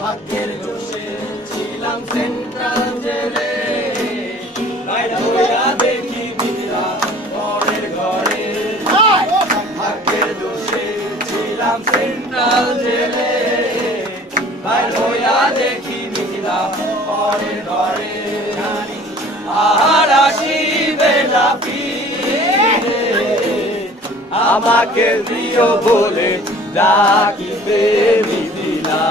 ভাগ্যের জোশে ছিলাম সেন্ট্রাল জেলে, বাইরে হইয়া দেখি মিথিলা পরের ঘরে। ভাগ্যের জোশে ছিলাম সেন্ট্রাল জেলে, বাইরে হইয়া দেখি মিথিলা পরের ঘরে। আর আসিবে না ফিরে, আমাকে প্রিয় বলে ডাকিবে মিথিলা।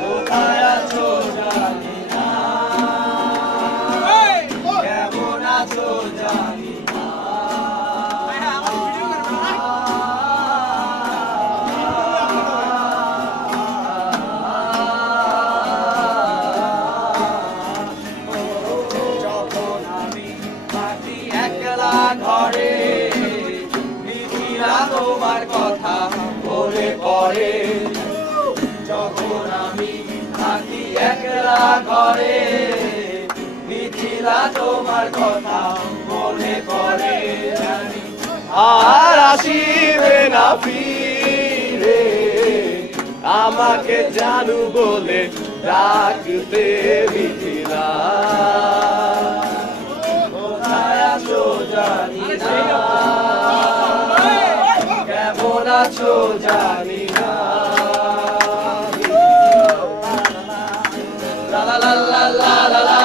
কোথায় আছো জানি না, কেমন আছো জানি না। যখন আমি থাকি একলা ঘরে, মিথিলা তোমার কথা মনে পড়ে। যখন আমি থাকি একলা ঘরে, মিথিলা তোমার কথা মনে পড়ে। আর আসিবে না ফিরে, আমাকে জানু বলে ডাকতে মিথিলা। কোথায় আছো জানি না, কেমন আছো জানি না। লা লা লা লা লা লা লা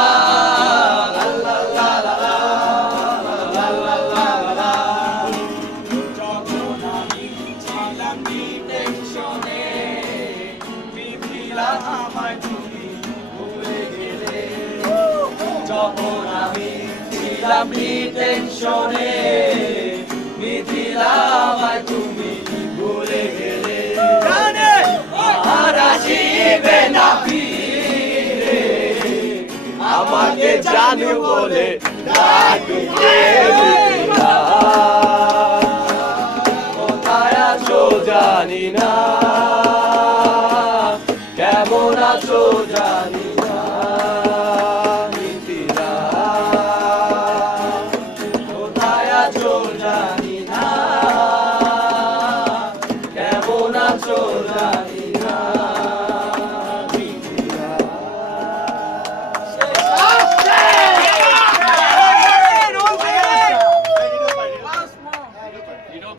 লা লা লা লা। যখন আমি ছিলাম ডিটেনশনে, মিথিলা আমায় তুমি ভুলে গেলে। যখন আমি ছিলাম ডিটেনশনে, মিথিলা আমায় তুমি ভুলে গেলে। আর আসিবে না ফিরে, আমাকে জানু বলে ডাকবে মিথিলা। কোথায় আছো জানি না,